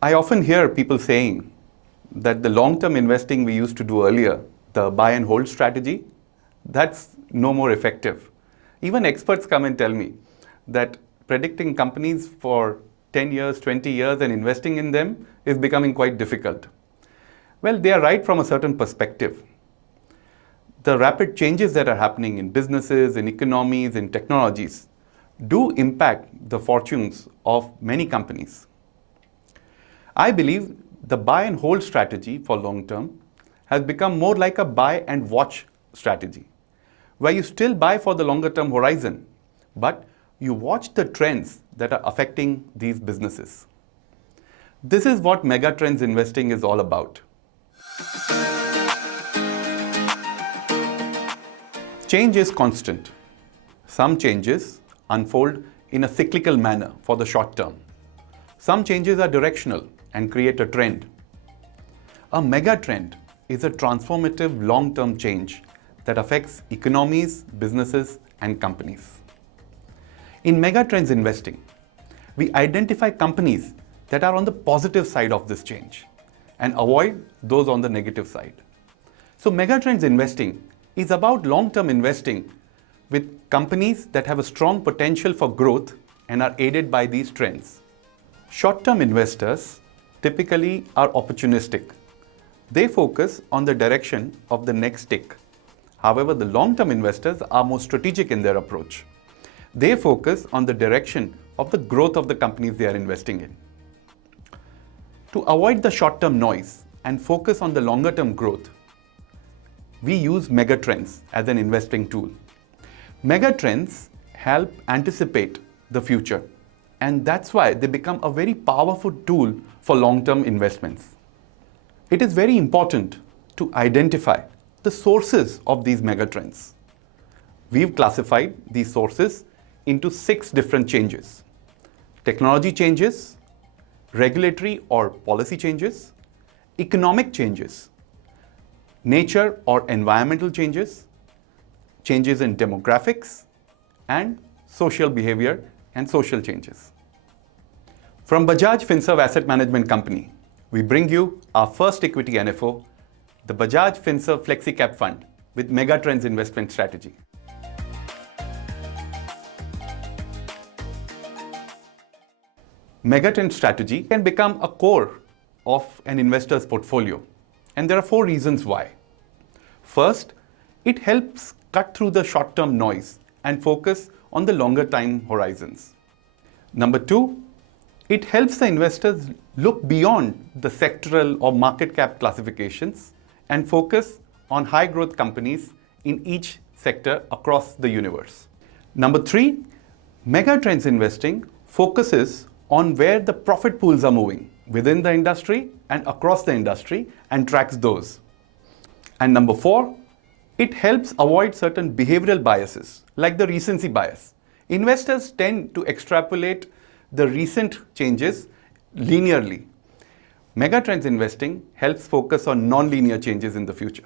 I often hear people saying that the long-term investing we used to do earlier, the buy and hold strategy, that's no more effective. Even experts come and tell me that predicting companies for 10 years, 20 years and investing in them is becoming quite difficult. Well, they are right from a certain perspective. The rapid changes that are happening in businesses, in economies, in technologies do impact the fortunes of many companies. I believe the buy and hold strategy for long term has become more like a buy and watch strategy, where you still buy for the longer term horizon, but you watch the trends that are affecting these businesses. This is what megatrends investing is all about. Change is constant. Some changes unfold in a cyclical manner for the short term. Some changes are directional and create a trend. A megatrend is a transformative long-term change that affects economies, businesses, and companies. In megatrends investing, we identify companies that are on the positive side of this change and avoid those on the negative side. So megatrends investing is about long-term investing with companies that have a strong potential for growth and are aided by these trends. Short-term investors typically are opportunistic. They focus on the direction of the next tick. However, the long-term investors are more strategic in their approach. They focus on the direction of the growth of the companies they are investing in. To avoid the short-term noise and focus on the longer-term growth, we use megatrends as an investing tool. Megatrends help anticipate the future, and that's why they become a very powerful tool for long-term investments. It is very important to identify the sources of these megatrends. We've classified these sources into 6 different changes: technology changes, regulatory or policy changes, economic changes, nature or environmental changes, changes in demographics, and social behavior and social changes. From Bajaj Finserv Asset Management Company, we bring you our first equity NFO, the Bajaj Finserv Flexi Cap Fund with Megatrends Investment Strategy. Megatrend strategy can become a core of an investor's portfolio, and there are 4 reasons why. First, it helps cut through the short-term noise and focus on the longer time horizons. Number 2, it helps the investors look beyond the sectoral or market cap classifications and focus on high growth companies in each sector across the universe. Number 3, megatrends investing focuses on where the profit pools are moving within the industry and across the industry and tracks those. And number 4, it helps avoid certain behavioral biases like the recency bias. Investors tend to extrapolate the recent changes linearly. Megatrends investing helps focus on non-linear changes in the future.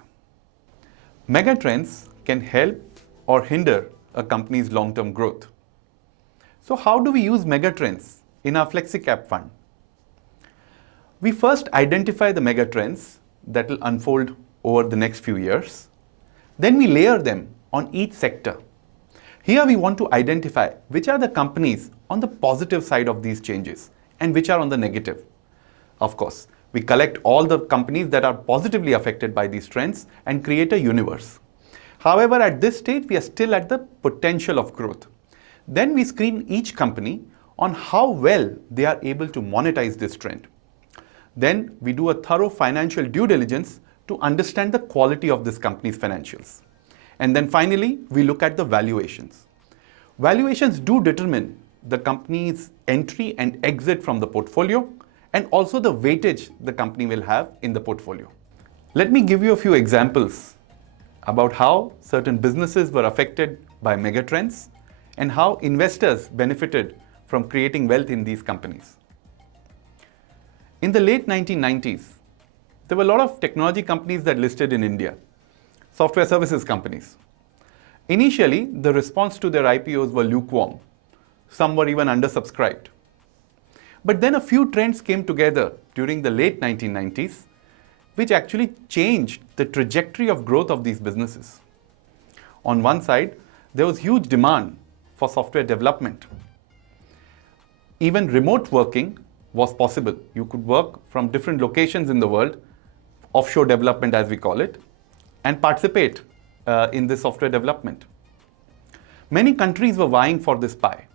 Megatrends can help or hinder a company's long-term growth. So how do we use megatrends in our Flexi Cap Fund? We first identify the megatrends that will unfold over the next few years. Then we layer them on each sector. Here we want to identify which are the companies on the positive side of these changes and which are on the negative. Of course, we collect all the companies that are positively affected by these trends and create a universe. However, at this stage, we are still at the potential of growth. Then we screen each company on how well they are able to monetize this trend. Then we do a thorough financial due diligence to understand the quality of this company's financials. And then finally, we look at the valuations. Valuations do determine the company's entry and exit from the portfolio and also the weightage the company will have in the portfolio. Let me give you a few examples about how certain businesses were affected by megatrends and how investors benefited from creating wealth in these companies. In the late 1990s, there were a lot of technology companies that listed in India, software services companies. Initially, the response to their IPOs were lukewarm. Some were even undersubscribed. But then a few trends came together during the late 1990s, which actually changed the trajectory of growth of these businesses. On one side, there was huge demand for software development. Even remote working was possible. You could work from different locations in the world, offshore development as we call it, and participate in this software development. Many countries were vying for this pie.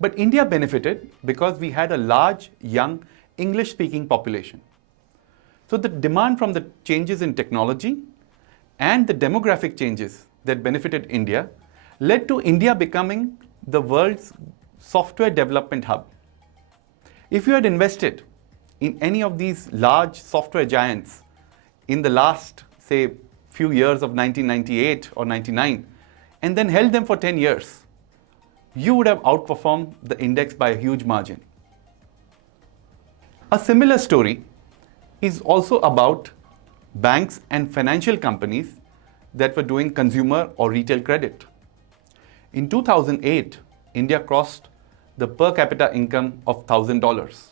But India benefited because we had a large, young, English-speaking population. So the demand from the changes in technology and the demographic changes that benefited India led to India becoming the world's software development hub. If you had invested in any of these large software giants in the last, say, few years of 1998 or 99, and then held them for 10 years, you would have outperformed the index by a huge margin. A similar story is also about banks and financial companies that were doing consumer or retail credit. In 2008, India crossed the per capita income of $1,000.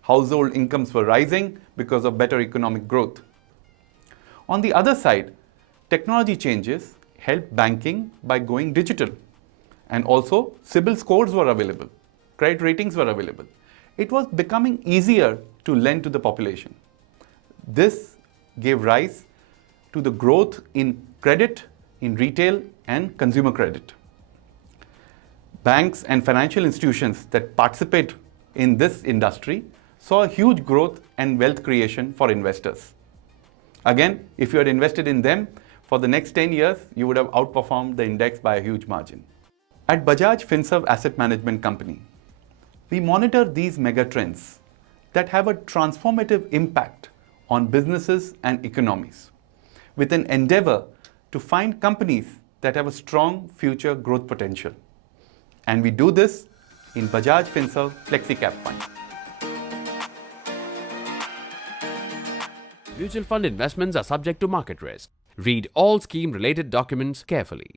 Household incomes were rising because of better economic growth. On the other side, technology changes helped banking by going digital. And also, CIBIL scores were available, credit ratings were available. It was becoming easier to lend to the population. This gave rise to the growth in credit, in retail and consumer credit. Banks and financial institutions that participate in this industry saw a huge growth and wealth creation for investors. Again, if you had invested in them for the next 10 years, you would have outperformed the index by a huge margin. At Bajaj Finserv Asset Management Company, we monitor these megatrends that have a transformative impact on businesses and economies, with an endeavor to find companies that have a strong future growth potential. And we do this in Bajaj Finserv Flexi Cap Fund. Mutual fund investments are subject to market risk. Read all scheme-related documents carefully.